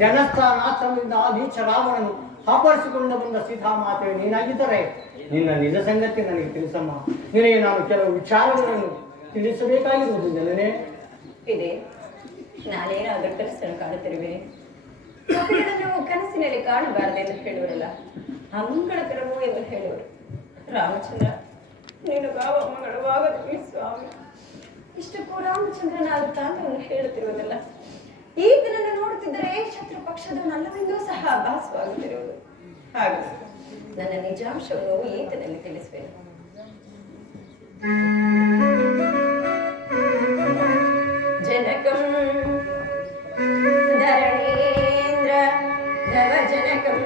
ಜನಸ್ಥಾನಾಶ್ರಮದಿಂದ ನೀಚ ರಾವಣನು ಅಪಹರಿಸಿಕೊಂಡು ಬಂದ ಸೀತಾಮಾತೆ ನೀನಾಗಿದ್ದರೆ ನಿನ್ನ ನಿಜ ಸಂಗತಿ ನನಗೆ ತಿಳಿಸಮ್ಮ. ನಿನಗೆ ನಾನು ಕೆಲವು ವಿಚಾರಗಳನ್ನು ತಿಳಿಸಬೇಕಾಗಿರುವುದು ಜನನೇ ಇದೆ. ನಾನೇನಾದರೂ ಕನಸನ್ನು ಕಾಣುತ್ತಿರುವೆ. ನೀವು ಕನಸಿನಲ್ಲಿ ಕಾಣಬಾರದೆಂದು ಹೇಳುವರಲ್ಲ, ಮಂಗಳಕರವು ಎಂದು ಹೇಳುವರು. ರಾಮಚಂದ್ರ, ನೀನು ಗಾವ ಮಂಗಳವಾಗಲಿ ಸ್ವಾಮಿ. ಇಷ್ಟಕ್ಕೂ ರಾಮಚಂದ್ರನಾಗುತ್ತಾಂತವನ್ನು ಹೇಳುತ್ತಿರುವುದಲ್ಲ. ಈತನನ್ನು ನೋಡುತ್ತಿದ್ದರೆ ಶತ್ರು ಪಕ್ಷದವನಲ್ಲವೆಂದೂ ಸಹ ಭಾಸವಾಗುತ್ತಿರುವುದು. ಹಾಗೆ ನನ್ನ ನಿಜಾಂಶವನ್ನು ಈತನಲ್ಲಿ ತಿಳಿಸುವೆ. ಜನಕಂ ಧರಣೇಂದ್ರ ನವ ಜನಕಂ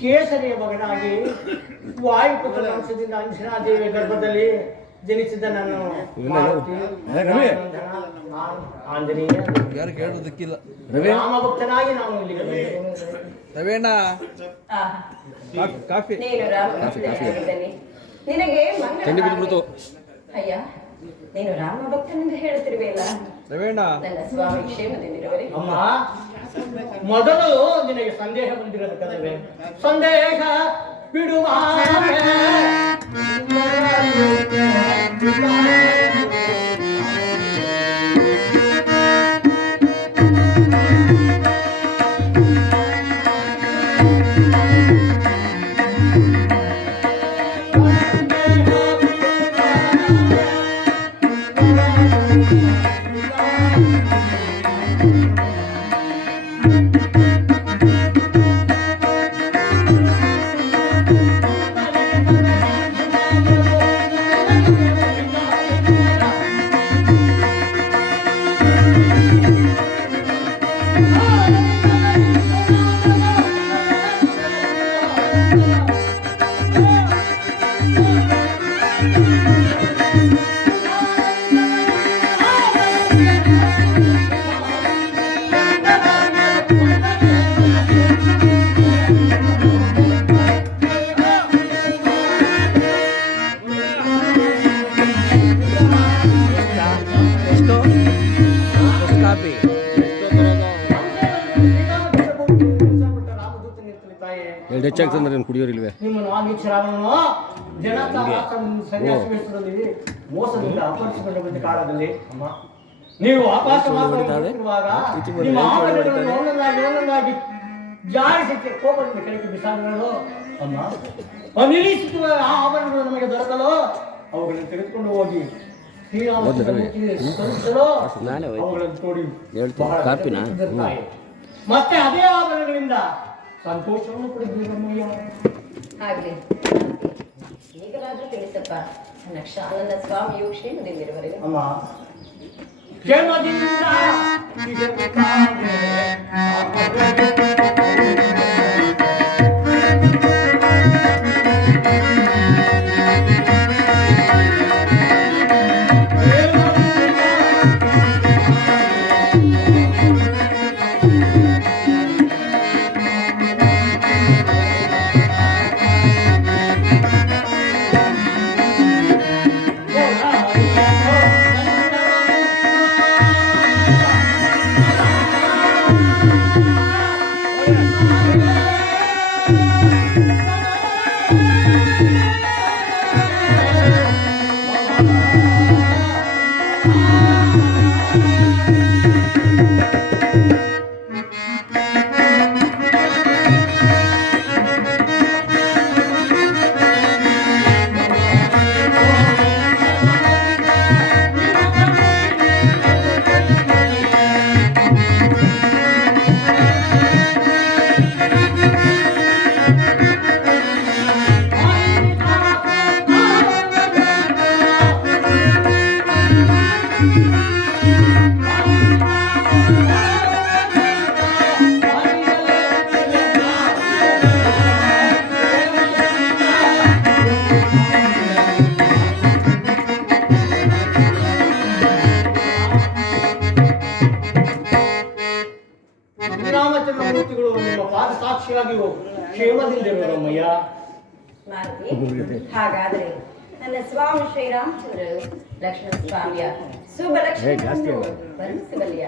ಕೇಸರಿಯ ಮಗನಾಗಿ ವಾಯುಪುತ್ರ ವಂಶದಿಂದ ಅಂಜನಾದೇವಿಯ ಗರ್ಭದಲ್ಲಿ ಜನಿಸಿದ ನಾನು ಆಂಜನೇಯ ರಾಮ ಭಕ್ತನಾಗಿ ನಾನು ಇಲ್ಲಿಗೆ ನಿನಗೆ ಅಯ್ಯ, ನೀನು ರಾಮ ಭಕ್ತನೆಂದು ಹೇಳುತ್ತಿರುವೆಯಲ್ಲ, ನನ್ನ ಸ್ವಾಮಿ ಕ್ಷೇಮದಿಂದಿರುವರೆ. ಅಮ್ಮ, ಮೊದಲು ನಿನಗೆ ಸಂದೇಹ ಬಂದಿರಬೇಕಲ್ಲವೇ? ಸಂದೇಹ ಬಿಡುವ ಹೆಚ್ಚಾಗ್ತಂದ್ರೆ ಕುಡಿಯೋರಿಲ್ವೇ? ನಿಮ್ಮನ್ನು ರಾವಣನು ಸನ್ಯಾಸಿವೇಶದಲ್ಲಿ ಮೋಸದಿಂದ ಅಪಹರಿಸಿಕೊಂಡು ಬಂದ ಕಾಲದಲ್ಲಿ ಅಮ್ಮ, ನೀವು ಆಕಾಶ ಮಾರ್ಗವಾಗಿರುವಾಗ ನಿಮ್ಮ ಆಭರಣಗಳನ್ನು ಒಂದೊಂದಾಗಿ ಜಾರಿಸಿ ಕೋಪದಿಂದ ಕೆಳಗೆ ಬಿಸಾಡಿಗಳು ಅಮ್ಮ. ಅನಿರೀಕ್ಷಿತ ಆ ಆಭರಣಗಳು ನಮಗೆ ದೊರಕಲು ಅವುಗಳನ್ನು ತೆಗೆದುಕೊಂಡು ಹೋಗಿ ಅವುಗಳನ್ನು ತೋಡಿ ಮತ್ತೆ ಅದೇ ಆಭರಣಗಳಿಂದ ಸಂತೋಷವನ್ನು ಪಡೆದಿರಮ್ಮಯ್ಯ. ಆಗ್ಲಿ, ಈಗಲಾದ್ರೂ ತಿಳಿಸಪ್ಪ, ನನ್ನ ಕ್ಷಾನಂದ ಸ್ವಾಮಿಯು ಕ್ಷೇಮದಿಂದಿರುವರೆಗೆ. ಅಮ್ಮ, ಕ್ಷೇಮದಿಂದ Yeah. ನಿಜವಾಗಿಯೂ ಕ್ಷೇಮದಿಂದಿರುವಮ್ಮಯ್ಯ. ಮಾರುತಿ, ಹಾಗಾದ್ರೆ ನನ್ನ ಸ್ವಾಮಿ ಶ್ರೀರಾಮಚಂದ್ರರು ಲಕ್ಷ್ಮಣ ಸ್ವಾಮಿಯ ಶುಭ ಲಕ್ಷಣಗಳನ್ನು ವರ್ಣಿಸಬಲ್ಲಿಯ?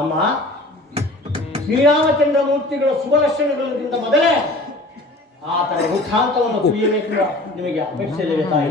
ಅಮ್ಮ, ಶ್ರೀರಾಮಚಂದ್ರ ಮೂರ್ತಿಗಳ ಶುಭ ಲಕ್ಷಣಗಳಿಗಿಂತ ಮೊದಲೇ ಆತನ ವೃತ್ತಾಂತವನ್ನು ತಿಳಿಯಬೇಕೆಂದು ನಿಮಗೆ ಅಪೇಕ್ಷೆಯಿದೆ ತಾಯಿ.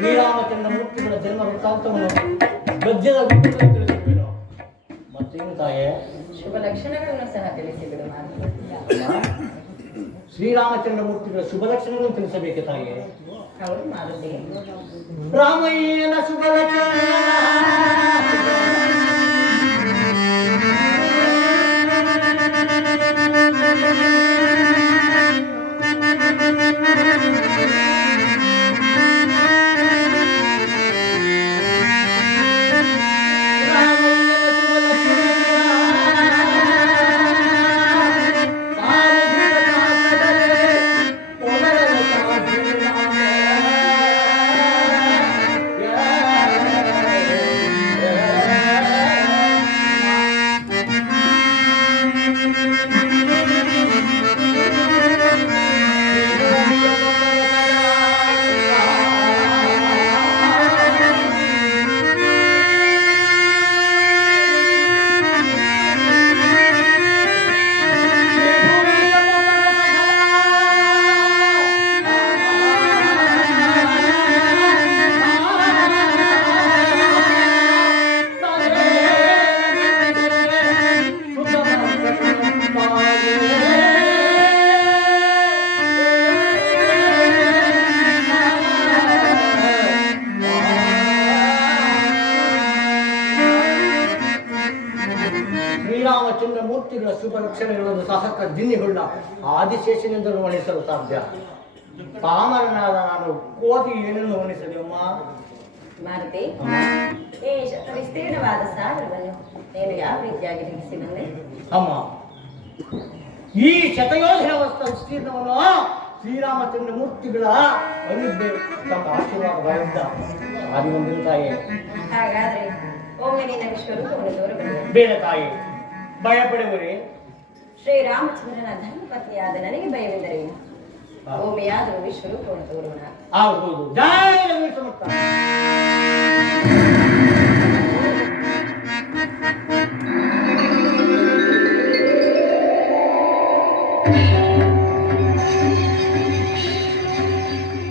ಶ್ರೀರಾಮಚಂದ್ರ ಮೂರ್ತಿಗಳ ಜನ್ಮ ವೃತ್ತಾಂತವನ್ನು ಗದ್ಯದ ರೂಪದಲ್ಲಿ ತಿಳಿಸಿಬಿಡು. ಮತ್ತೇನು ತಾಯೇ? ಶುಭ ಲಕ್ಷಣಗಳನ್ನು ಸಹ ತಿಳಿಸಿಬಿಡು. ಶ್ರೀರಾಮಚಂದ್ರ ಮೂರ್ತಿಗಳ ಶುಭ ಲಕ್ಷಣಗಳನ್ನು ತಿಳಿಸಬೇಕೆ ತಾಯೇ? ಹೌದು ಮಾರುತಿ. ರಾಮಯ್ಯನ ಶುಭ ಲಕ್ಷಣ ಶ್ರೀರಾಮಚಂದ್ರ ಮೂರ್ತಿಗಳ ಶುಭ ಲಕ್ಷಣಗಳನ್ನು ಸಹಸ್ರ ದಿನಿಗಳ ಆದಿಶೇಷನಿಂದಲೂ ವರ್ಣಿಸಲು ಸಾಧ್ಯ. ಪಾಮರನಾದ ನಾನು ಕೋಟಿ ಏನನ್ನು ವರ್ಣಿಸಲಿ ಅಮ್ಮ. ಮಾರುತಿ, ಈ ವಿಸ್ತೀರ್ಣವಾದ ಸಾಗರವನ್ನು ನೀನು ಯಾವ ರೀತಿಯಾಗಿ ನಿಗಿಸಿ ಬಂದೆ? ಅಮ್ಮ, ಈ ಶತಯೋಧನ ವಸ್ತು ವಿಸ್ತೀರ್ಣವನ್ನು ಶ್ರೀರಾಮಚಂದ್ರ ಮೂರ್ತಿಗಳ ಅನುಗ್ರಹ ತಮ್ಮ ಆಶೀರ್ವಾದಗಳಿಂದ ಆದಿ ಬಂದಿರು ತಾಯಿ. ಹಾಗಾದ್ರೆ ಒಮ್ಮೆ ನಿನ್ನ ವಿಶ್ವರೂಪವನ್ನು ತೋರಬಲ್ಲೆ? ಬೇಡ ತಾಯಿ, ಭಯಪಡುವರೆ. ಶ್ರೀರಾಮಚಂದ್ರನ ಧರ್ಮಪತ್ನಿಯಾದ ನನಗೆ ಭಯವೆಂದರೇನು? ಒಮ್ಮೆಯಾದರೂ ವಿಶ್ವರೂಪವನ್ನು ತೋರೋಣ. ಹೌದು, ಜಯ ರವಿ ಸಮರ್ಥ.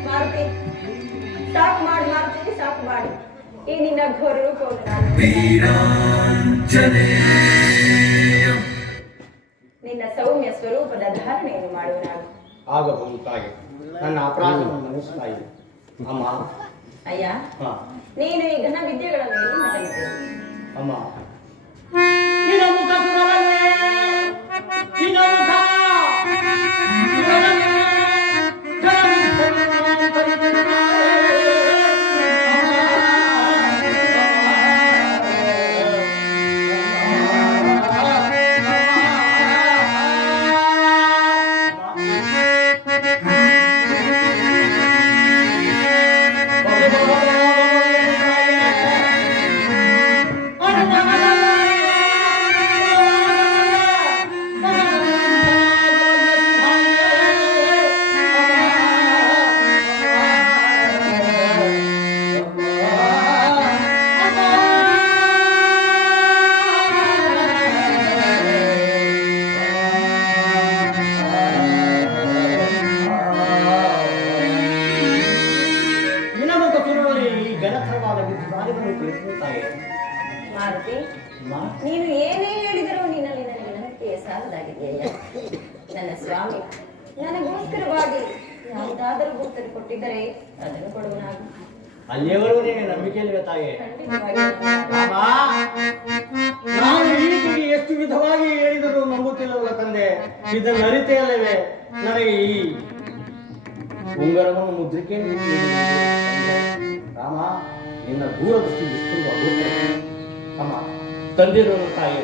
ಮಾರುತಿ, ಸಾಕು ಮಾಡಿ ಮಾರುತಿ, ಸಾಕು ಮಾಡಿ. ಈ ನಿನ್ನ ಘೋರ ರೂಪವನ್ನು ನಿನ್ನ ಸೌಮ್ಯ ಸ್ವರೂಪದ ಧಾರಣೆಯನ್ನು ಮಾಡುವ ನಾನು ಆಗಬಹುದು ತಾಯಿ, ನನ್ನ ಅಪರಾಧವನ್ನು ಮನಸ್ತಾಯಿ. ಅಮ್ಮ, ಅಯ್ಯ, ಹಾ ನೀನು ಈ ಘನ ವಿದ್ಯೆಗಳನ್ನು ಎಲ್ಲಿಂದ ಕಲಿತೆ? ಅಮ್ಮ, ನಿನ್ನ ಮುಖ ಸುರವನ್ನೇ, ನಿನ್ನ ಮುಖ ಸುರವನ್ನೇ, ಕರವಿಸಲು ಪರಿಪೂರ್ಣವೇ. ಮಾರುತಿ, ನೀನು ಏನೇ ಹೇಳಿದರೂ ನಿನ್ನಲ್ಲಿ ನನಗೆ ನಂಬಿಕೆಯ ಸಾಲದಾಗಿದೆಯಯ್ಯ. ನನ್ನ ಸ್ವಾಮಿ ನನಗೋಸ್ಕರವಾಗಿ ಯಾವುದಾದರೂ ಗುರುತನ್ನು ಕೊಟ್ಟಿದ್ದರೆ ಅದನ್ನು ಕೊಡುವ ನಾನು. ಅಲ್ಲಿಯವರೆಗೂ ನೀನು ನಂಬಿಕೆಯಲ್ಲಿವೆ ತಾಯಿ. ಖಂಡಿತವಾಗಿ ನಾನು ಈಚೆಗೆ ಎಷ್ಟು ವಿಧವಾಗಿ ಹೇಳಿದರೂ ನಂಬುತ್ತಿಲ್ಲವಲ್ಲ ತಂದೆ. ಇದನ್ನು ಅರಿತೇ ಅಲ್ಲವೇ ನನಗೆ ಈ ಉಂಗರವನ್ನು ಮುದ್ರಿಕೆ ರಾಮ, ನಿನ್ನ ದೂರದೃಷ್ಟಿ ಎಷ್ಟು ಅಗೋಚರ. ಅಮ್ಮ, ತಂದಿರೋನು ತಾಯಿ.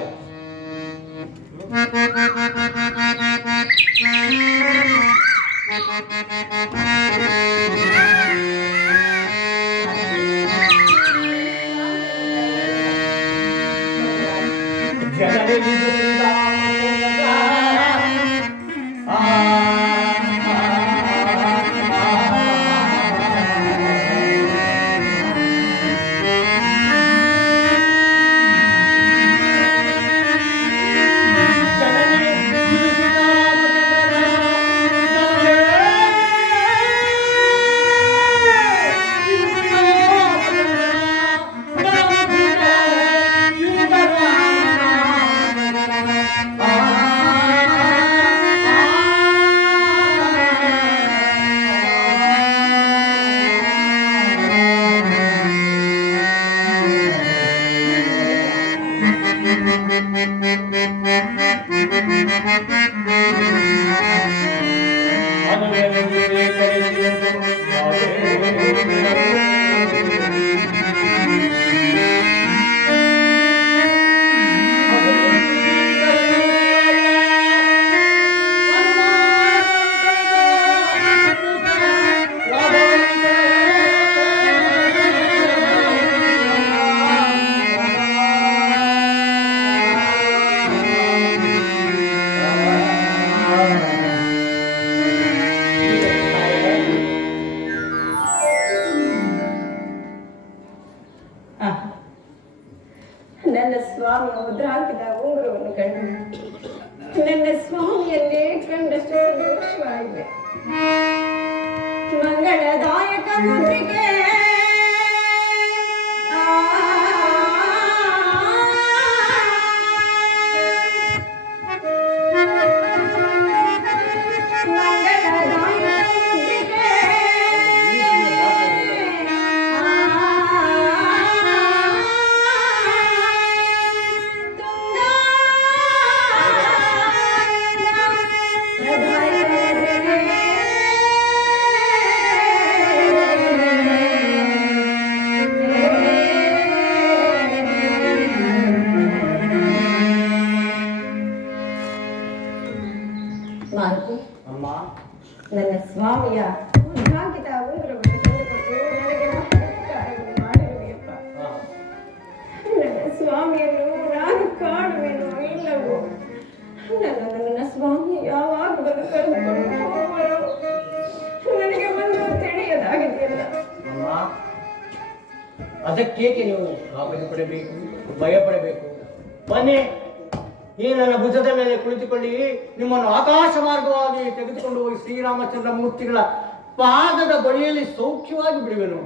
ನನ್ನ ಸ್ವಾಮಿಯ ಮುದ್ರಾಂಕಿತ ಉಂಗುರವನ್ನು ಕಂಡು ನನ್ನ ಸ್ವಾಮಿಯನ್ನೇ ಕಂಡಷ್ಟು ಸಂತೋಷವಾಗಿದೆ. ಮಂಗಳದಾಯಕ ಮುದ್ರಿಕೆ ಅದಕ್ಕೇಕೆ ನೀವು ಗಾಬರಿ ಪಡಬೇಕು, ಭಯ ಪಡಬೇಕು? ಬನ್ನಿ, ಈ ನನ್ನ ಭುಜದ ಮೇಲೆ ಕುಳಿತುಕೊಳ್ಳಿ. ನಿಮ್ಮನ್ನು ಆಕಾಶ ಮಾರ್ಗವಾಗಿ ತೆಗೆದುಕೊಂಡು ಹೋಗಿ ಶ್ರೀರಾಮಚಂದ್ರ ಮೂರ್ತಿಗಳ ಪಾದದ ಬಳಿಯಲ್ಲಿ ಸೌಖ್ಯವಾಗಿ ಬಿಡುವೆನು.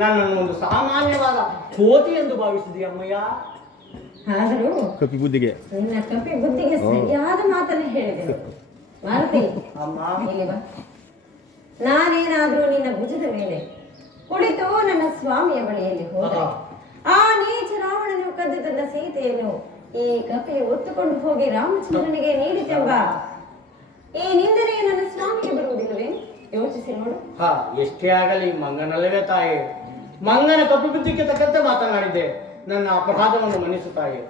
ನನ್ನನ್ನು ಒಂದು ಸಾಮಾನ್ಯವಾದ ಕೋತಿ ಎಂದು ಭಾವಿಸಿದೀಯ ಅಮ್ಮಯ್ಯ. ಆದರೂ ಕಪಿ ಬುದ್ಧಿಗೆ ನಿನ್ನ ಕಪಿ ಬುದ್ಧಿಗೆ ಸರಿಯಾದ ಮಾತನ್ನೇ ಹೇಳಿದೆನು. ಮಾರುತಿ, ಅಮ್ಮ, ಇಲ್ಲಿ ಬಾ. ನಾನೇನಾದ್ರೂ ನಿನ್ನ ಭುಜದ ಮೇಲೆ ಕುಳಿತು ನನ್ನ ಸ್ವಾಮಿಯ ಬಳಿಯಲ್ಲಿ ಹೋದರೆ ಆ ನೀಚ ರಾವಣನು ಕದ್ದು ತಂದ ಸೀತೆಯನ್ನು ಈ ಕಪೆ ಒತ್ತುಕೊಂಡು ಹೋಗಿ ರಾಮಚಂದ್ರನಿಗೆ ನೀಡಿತೆಂಬ ಈ ನಿಂದನೆ ನನ್ನ ಸ್ವಾಮಿಗೆ ಬರುವುದಿಲ್ಲವೇ? ಯೋಚಿಸಿ ನೋಡು. ಎಷ್ಟೇ ಆಗಲಿ ಮಂಗನಲ್ಲವೇ ತಾಯಿ. ಮಂಗನ ಕಪಿ ಬುದ್ಧಿಗೆ ತಕ್ಕಂತೆ ಮಾತನಾಡಿದ್ದೆ. ನನ್ನ ಅಪರಾಧವನ್ನು ಮನ್ನಿಸು ತಾಯಿ.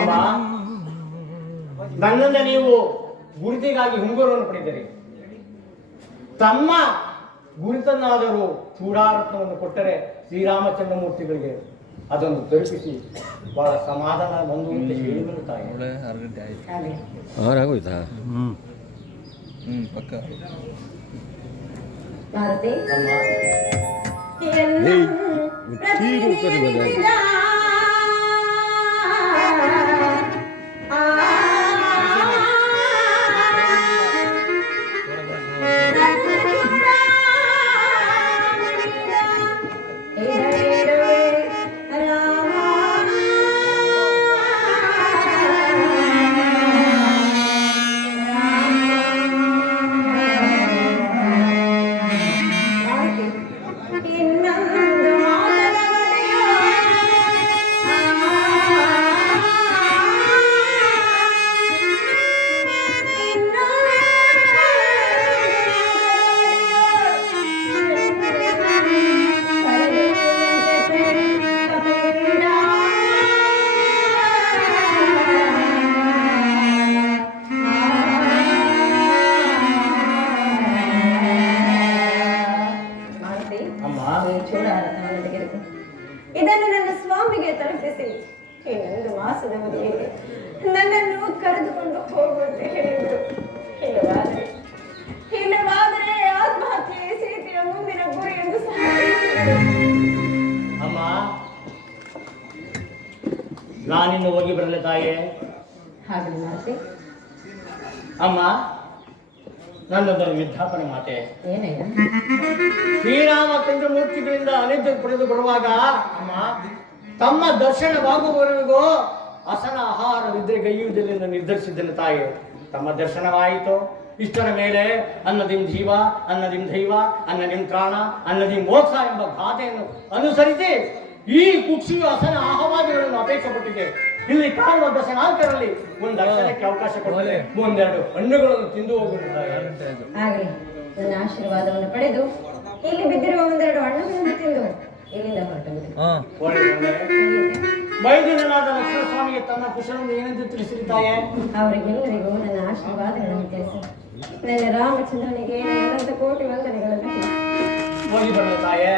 ಅಮ್ಮ, ನನ್ನಿಂದ ನೀವು ಗುರುತಿಗಾಗಿ ಹುಂಗುರವನ್ನು ಪಡೆದಿರಿ. ತಮ್ಮ ಗುರುತನ್ನಾದರೂ ಚೂಡಾರತ್ನವನ್ನು ಕೊಟ್ಟರೆ ಶ್ರೀರಾಮಚಂದ್ರ ಮೂರ್ತಿಗಳಿಗೆ ಅದನ್ನು ತಲುಪಿಸಿ ಬಹಳ ಸಮಾಧಾನ ಬಂದು ಅಂತ ಹೇಳಿದರು ತಾಯಿ. ಆಗೋಯ್ತಾ? ಪಕ್ಕ ಮಾರುತಿ, ಅಮ್ಮ, ಇದನ್ನು ನನ್ನ ಸ್ವಾಮಿಗೆ ತಲುಪಿಸಿ ಇನ್ನೊಂದು ಮಾಸದ ಮದುವೆಗೆ ನನ್ನನ್ನು ಕರೆದುಕೊಂಡು ಹೋಗುವಂತೆ ಹೇಳಿದರು. ಇಲ್ಲವಾದರೆ ಆತ್ಮಹತ್ಯೆ ಸೀತೆಯ ಮುಂದಿನ ಗುರಿ ಎಂದು ಸಹ ಅಮ್ಮ, ನಾನಿನ್ನು ಹೋಗಿ ಬರಲೆ ತಾಯೇ. ಹಾಗೆ ಮಾತೆ. ಅಮ್ಮ, ನನ್ನದನ್ನು ವಿಜ್ಞಾಪನೆ ಮಾತೆ. ಏನಯ್ಯ? ಶ್ರೀರಾಮಚಂದ್ರ ಮೂರ್ತಿಗಳಿಂದ ಅನಿದ್ದೆ ಪಡೆದು ಬರುವಾಗ ಅಮ್ಮ, ತಮ್ಮ ದರ್ಶನವಾಗುವವರೆಗೂ ಹಸನ ಆಹಾರವಿದ್ದರೆ ಗೈಯುವುದಿಲ್ಲ ಎಂದು ನಿರ್ಧರಿಸಿದ್ದೇನೆ ತಾಯಿ. ತಮ್ಮ ದರ್ಶನವಾಯಿತು. ಇಷ್ಟರ ಮೇಲೆ ಅನ್ನದಿಂ ಜೀವ, ಅನ್ನದಿಂ ದೈವ, ಅನ್ನದಿಂ ಪ್ರಾಣ, ಅನ್ನದಿಂ ಮೋಕ್ಷ ಎಂಬ ಗಾಥೆಯನ್ನು ಅನುಸರಿಸಿ ಈ ಕುಕ್ಷಿಯು ಹಸನ ಆಹ್ವಾನಗಳನ್ನು ಅಪೇಕ್ಷೆ ಪಟ್ಟಿದೆ. ಇಲ್ಲಿ ಕಾಣುವ ದಶನಾಲ್ಕರಲ್ಲಿ ಒಂದು ದರ್ಶನಕ್ಕೆ ಅವಕಾಶ ಕೊಟ್ಟರೆ ಒಂದೆರಡು ಹಣ್ಣುಗಳನ್ನು ತಿಂದು ಹೋಗುತ್ತಾರೆ. ಆಗಲಿ, ನನ್ನ ಆಶೀರ್ವಾದವನ್ನು ಪಡೆದು ಇಲ್ಲಿ ಬಿದ್ದಿರುವ ಒಂದೆರಡು ಹಣ್ಣುಗಳನ್ನು ತಿಂದು ಇಲ್ಲಿಂದ ವೈದ್ಯನಾದ ಲಕ್ಷ್ಮಣ ಸ್ವಾಮಿಗೆ ತನ್ನ ಕುಶಲವನ್ನು ಏನೆಂದು ತಿಳಿಸಿರುತ್ತಾಯೆ? ಅವರಿಗೆಲ್ಲರಿಗೂ ನನ್ನ ಆಶೀರ್ವಾದಗಳನ್ನು ತಿಳಿಸಿ ನನ್ನ ರಾಮಚಂದ್ರನಿಗೆ ಅನಂತ ಕೋಟಿ ವಂದನೆಗಳನ್ನು ಹೋಗಿ ಬರುತ್ತಾಯೆ.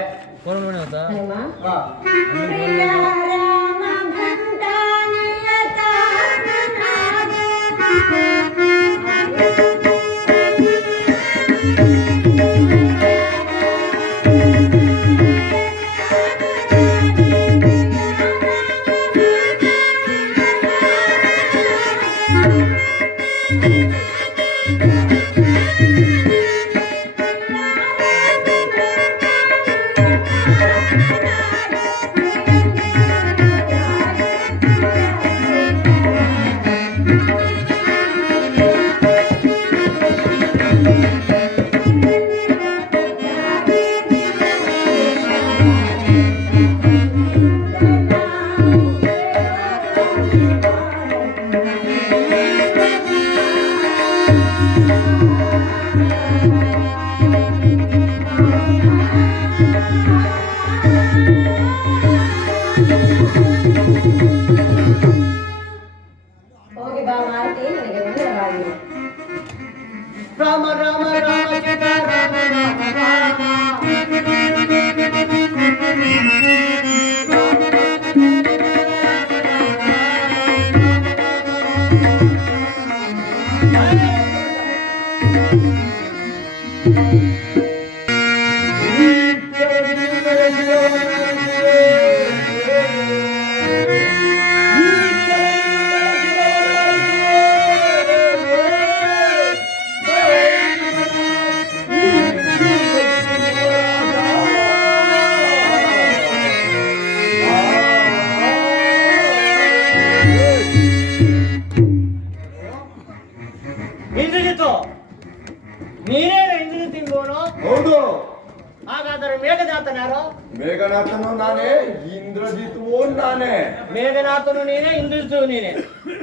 ಮೇಘನಾಥನ ಯಾರು? ಮೇಘನಾಥನು ನಾನೇ, ಇಂದ್ರಜಿತುವು ನಾನೇ. ಮೇಘನಾಥನು ನೀನೆ, ಇಂದ್ರಜಿತು ನೀನೆ.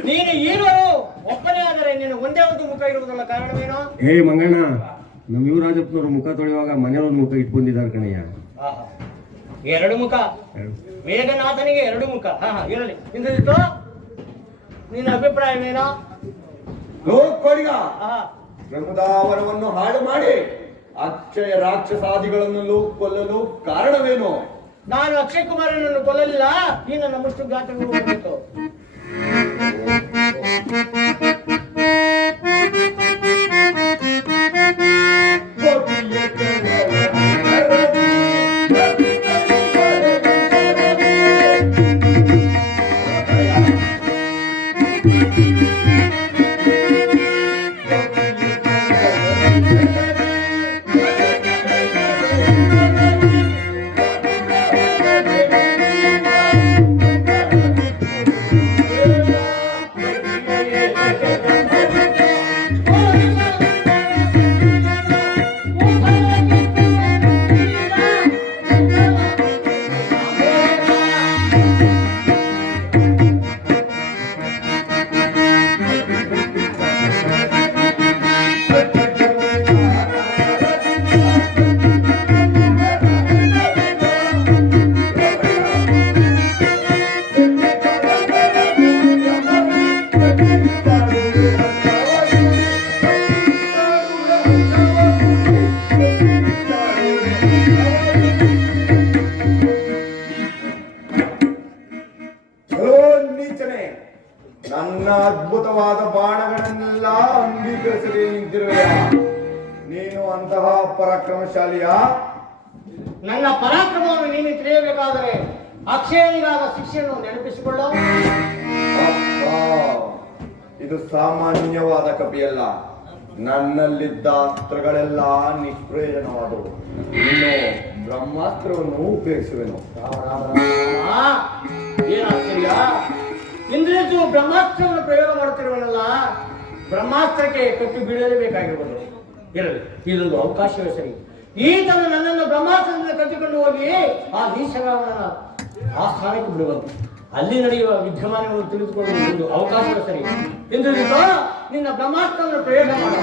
ನೀನು ಹೀರೋ ಒಬ್ಬನೇ ಆದರೆ ನೀನು ಒಂದೇ ಒಂದು ಮುಖ ಇರುವುದಲ್ಲ, ಕಾರಣವೇನು? ಏ ಮಂಗಣ್ಣ, ನಮ್ಮ ಯುವರಾಜಪ್ಪನವರು ಮುಖ ತೊಳೆಯುವಾಗ ಮನೆಯವ್ರ ಮುಖ ಇಟ್ಕೊಂಡಿದ್ದಾರೆ ಕಣಯ್ಯ. ಎರಡು ಮುಖ, ಮೇಘನಾಥನಿಗೆ ಎರಡು ಮುಖ. ಇರಲಿ. ಇಂದ್ರಜಿತು, ನಿನ್ನ ಅಭಿಪ್ರಾಯವೇನೋ? ಲೋಕಪಡಿಗ ಬ್ರಹ್ಮದಾವರವನ್ನು ಹಾಳು ಮಾಡಿ ಅಕ್ಷಯ ರಾಕ್ಷಸಾದಿಗಳನ್ನು ಕೊಲ್ಲಲು ಕಾರಣವೇನು? ನಾನು ಅಕ್ಷಯ್ ಕುಮಾರನನ್ನು ಕೊಲ್ಲಲಿಲ್ಲ, ಈ ನನ್ನ ಮುಷ್ಟು ಗಾತ್ರಗಳು ಹೋಗಬೇಕು. ನನ್ನ ಅದ್ಭುತವಾದ ಬಾಣಗಳನ್ನೆಲ್ಲ ಅಂಗೀಕರಿಸದೆ ನಿಂತಿರುವೆಯ ನೀನು ಅಂತಹ ಪರಾಕ್ರಮಶಾಲಿಯ? ನನ್ನ ಪರಾಕ್ರಮವನ್ನು ನೀನು ತಿಳಿಯಬೇಕಾದರೆ ಅಕ್ಷಯನಿಗಾದ ಶಿಕ್ಷೆಯನ್ನು ನೆನಪಿಸಿಕೊಳ್ಳೋ. ಇದು ಸಾಮಾನ್ಯವಾದ ಕಪಿಯಲ್ಲ. ನನ್ನಲ್ಲಿದ್ದ ಅಸ್ತ್ರಗಳೆಲ್ಲ ನಿಷ್ಪ್ರಯೋಜನವಾದವು. ನೀನು ಬ್ರಹ್ಮಾಸ್ತ್ರವನ್ನು ಉಪಯೋಗಿಸುವೆನು. ಏನಾಗ್ತಿಲ್ಲ? ಇಂದ್ರಜಿತು ಬ್ರಹ್ಮಾಸ್ತ್ರವನ್ನು ಪ್ರಯೋಗ ಮಾಡುತ್ತಿರುವನಲ್ಲ, ಬ್ರಹ್ಮಾಸ್ತ್ರಕ್ಕೆ ಕಟ್ಟಿ ಬೀಳಲೇಬೇಕಾಗಿರ್ಬೋದು. ಇರಲಿ, ಇದೊಂದು ಅವಕಾಶವೇ ಸರಿ. ಈತನು ನನ್ನನ್ನು ಬ್ರಹ್ಮಾಸ್ತ್ರದಿಂದ ಕಟ್ಟಿಕೊಂಡು ಹೋಗಿ ಆ ನೀಚರಾವಣನ ಆ ಸ್ಥಾನಕ್ಕೆ ಬಿಡುವಂತೆ ಅಲ್ಲಿ ನಡೆಯುವ ವಿದ್ಯಮಾನವನ್ನು ತಿಳಿದುಕೊಳ್ಳುವ ಒಂದು ಅವಕಾಶವೇ ಸರಿ. ಇಂದ್ರಜಿತು, ನಿನ್ನ ಬ್ರಹ್ಮಾಸ್ತ್ರವನ್ನು ಪ್ರಯೋಗ ಮಾಡ.